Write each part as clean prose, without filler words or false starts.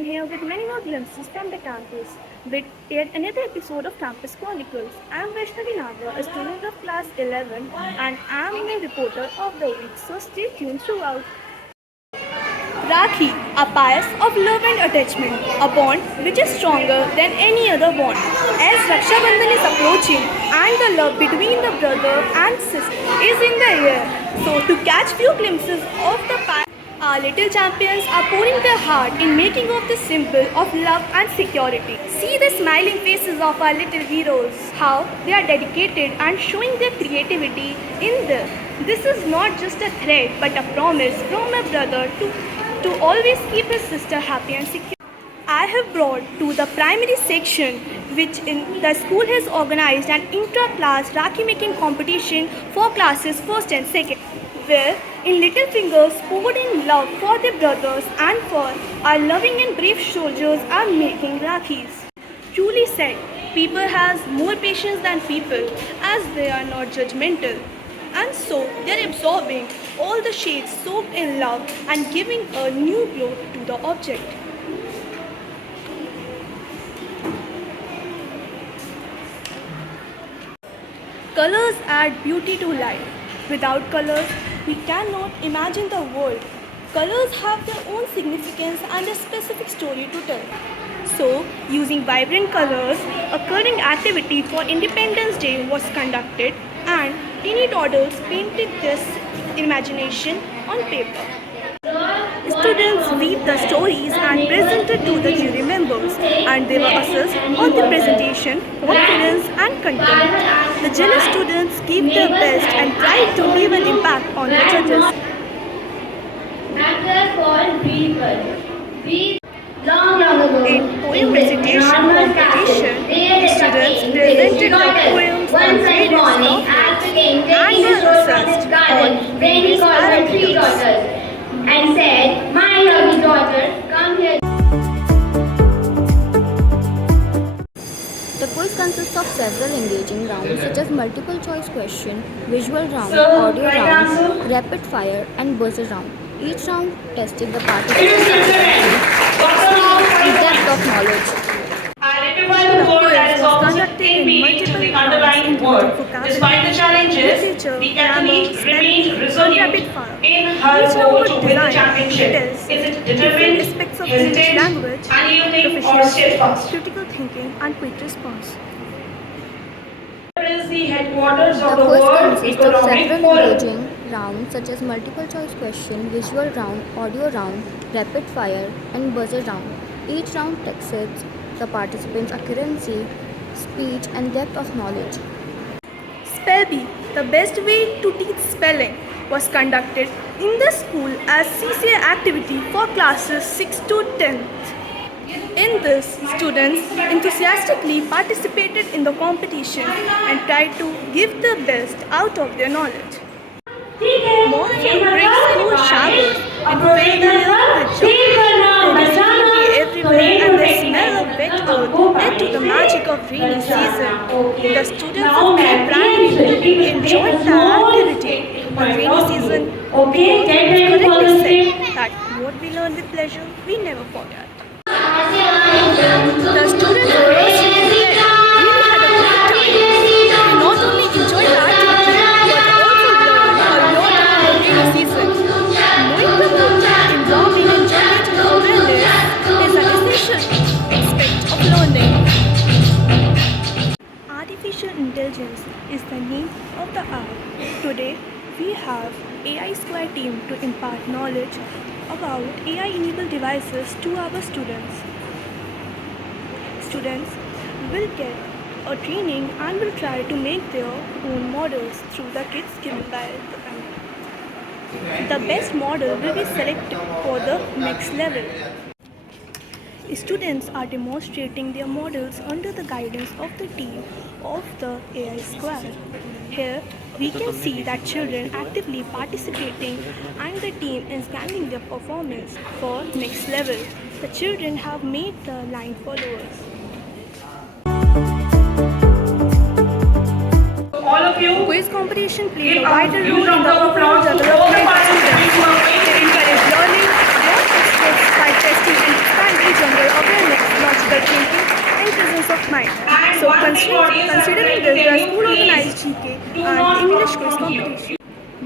again here with many more glimpses from the campus with yet another episode of Campus Chronicles. I am Vaishnavi Nagar, a student of class 11 and I am the reporter of the week, so stay tuned throughout. Rakhi, a bias of love and attachment, a bond which is stronger than any other bond. As Raksha Bandhan is approaching and the love between the brother and sister is in the air, so to catch few glimpses of the past, our little champions are pouring their heart in making of the symbol of love and security. See the smiling faces of our little heroes, how they are dedicated and showing their creativity in this. This is not just a threat but a promise from my brother to always keep his sister happy and secure. I have brought to the primary section which in the school has organized an intra-class Rakhi making competition for classes 1st and 2nd where in little fingers poured in love for their brothers and for our loving and brave soldiers are making Rakhis. Truly said, people has more patience than people as they are not judgmental. And so they are absorbing all the shades soaked in love and giving a new glow to the object. Colors add beauty to life. Without colors, we cannot imagine the world. Colors have their own significance and a specific story to tell. So, using vibrant colors, a current activity for Independence Day was conducted and teeny toddlers painted this imagination on paper. Students read the stories and presented to the jury members and they were assessed on the presentation, confidence and content. The jealous students gave their best and tried to leave an impact on the judges. In poem recitation competition, the students presented the poems on various topics and were assessed on various parameters. And said, my lovely daughter, come here. The quiz consists of several engaging rounds such as multiple choice question, visual round, audio round, rapid fire and buzzer round. Each round tested the participants' and depth of knowledge. Identify the word that is opposite in meaning to the underlying word. Despite the challenges, the athlete remained resolute in her goal to win the championship. Is it determined, hesitant, unyielding, or steadfast? Critical thinking and quick response. Where is the headquarters The of the quiz World consists of Economic several Forum? engaging rounds such as multiple choice question, visual round, audio round, rapid fire and buzzer round. Each round tests the participants' accuracy, speech and depth of knowledge. Spell Bee, the best way to teach spelling, was conducted in the school as CCA activity for classes 6 to 10th. In this, students enthusiastically participated in the competition and tried to give the best out of their knowledge. Monsoon brings cool showers and fill the air with joy. The greenery everywhere and the smell of wet earth add to the magic of rainy season. The students of my primary enjoyed the activity on rainy season because it was correctly said that what we learn with pleasure, we never forget. The students of nursery really had a great time. They not only enjoyed the activity but also learned a lot about the rainy season. Knowing the role involved in generating awareness is an essential aspect of learning. Artificial intelligence is the name of the hour. Today, we have AI Square team to impart knowledge about AI-enabled devices to our students. Students will get a training and will try to make their own models through the kits given by the company. The best model will be selected for the next level. Students are demonstrating their models under the guidance of the team of the AI Square. Here, we can see that children actively participating and the team is scanning their performance for next level. The children have made the line followers. All of you, Quiz competition played a vital role in the overall development of students. They encourage learning, not experts by testing and expanding. in general awareness, logical thinking, and presence of mind. So, considering this, the school organized GK and English quiz competition.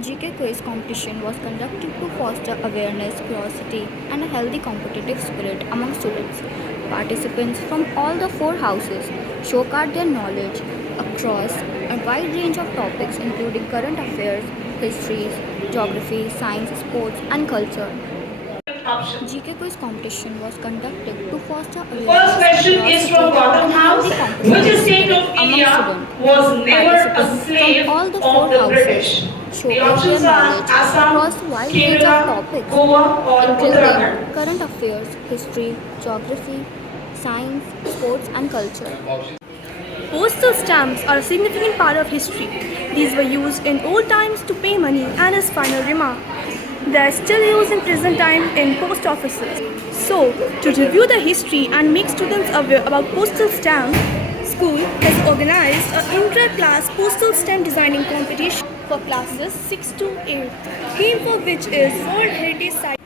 GK quiz competition was conducted to foster awareness, curiosity, and a healthy competitive spirit among students. Participants from all the four houses showcased their knowledge across a wide range of topics including current affairs, histories, geography, science, sports, and culture. Options. GK quiz competition was conducted to foster First awareness, question is from curiosity, Gotham and a House. healthy Which competitive state spirit of among India students. was never a Participants slave from all the of four the houses British? The showcased their options are knowledge Assam, across a wide range of Kerala, topics Goa or including Uttarakhand. current affairs, history, geography, science, sports, and culture. Postal stamps are a significant part of history. These were used in old times to pay money, and his final remark. They are still used in present time in post offices. So, to review the history and make students aware about postal stamps, school has organized an intra-class postal stamp designing competition for classes 6 to 8, theme for which is World Heritage Site.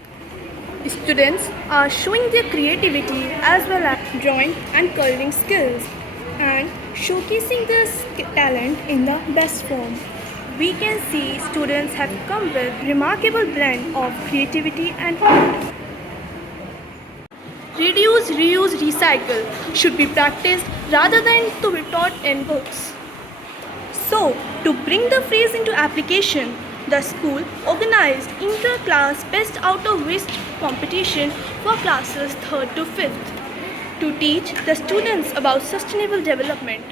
Students are showing their creativity as well as drawing and coloring skills and showcasing their talent in the best form. We can see students have come with remarkable blend of creativity and art. Reduce, reuse, recycle should be practiced rather than to be taught in books. So, to bring the phrase into application, the school organized inter-class best out of waste competition for classes 3rd to 5th to teach the students about sustainable development.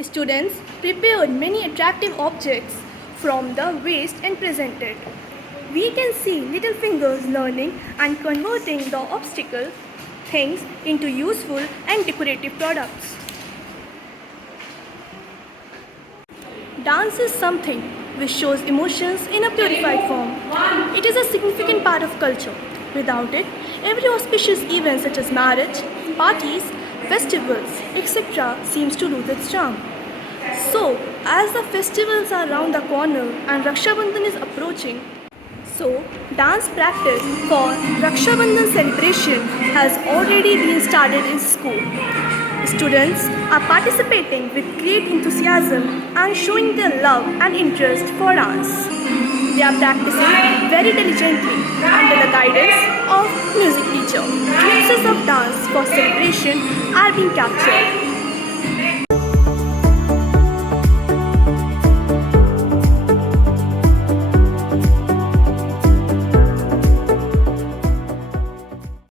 Students prepared many attractive objects from the waste and presented. We can see little fingers learning and converting the obstacle things into useful and decorative products. Dance is something which shows emotions in a purified form. It is a significant part of culture. Without it, every auspicious event such as marriage, parties, festivals, etc. seems to lose its charm. So, as the festivals are around the corner and Raksha Bandhan is approaching, so dance practice for Raksha Bandhan celebration has already been started in school. Students are participating with great enthusiasm and showing their love and interest for dance. They are practicing very diligently under the guidance of music teacher. Glimpses of dance for celebration are being captured.